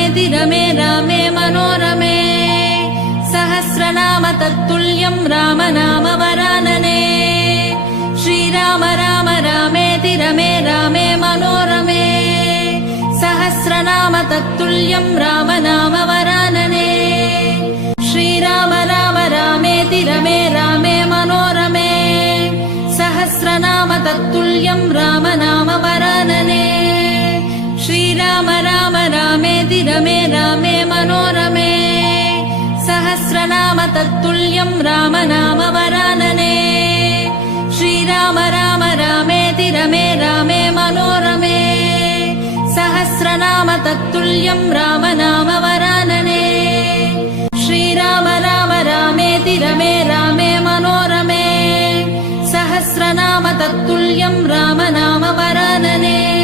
रामेति रमे रामे मनोरमे सहस्रनाम तत्तुल्यं राम नाम वरानने श्रीराम राम रामेति रमे रामे मनोरमे सहस्रनाम तत्तुल्यं राम नाम वरानने श्रीराम राम रामेति रमे रामे मनोरमे सहस्रनाम तत्तुल्यं राम नाम वरानने श्रीराम राम रामेति रमे रामे मनोरमे सहस्रनाम तत्तुल्यं राम नाम वरानने श्रीराम राम रामेति रमे रामे मनोरमे सहस्रनाम तत्तुल्यं राम नाम वरानने श्रीराम राम रामेति रमे रामे मनोरमे सहस्रनाम तत्तुल्यं राम नाम वरानने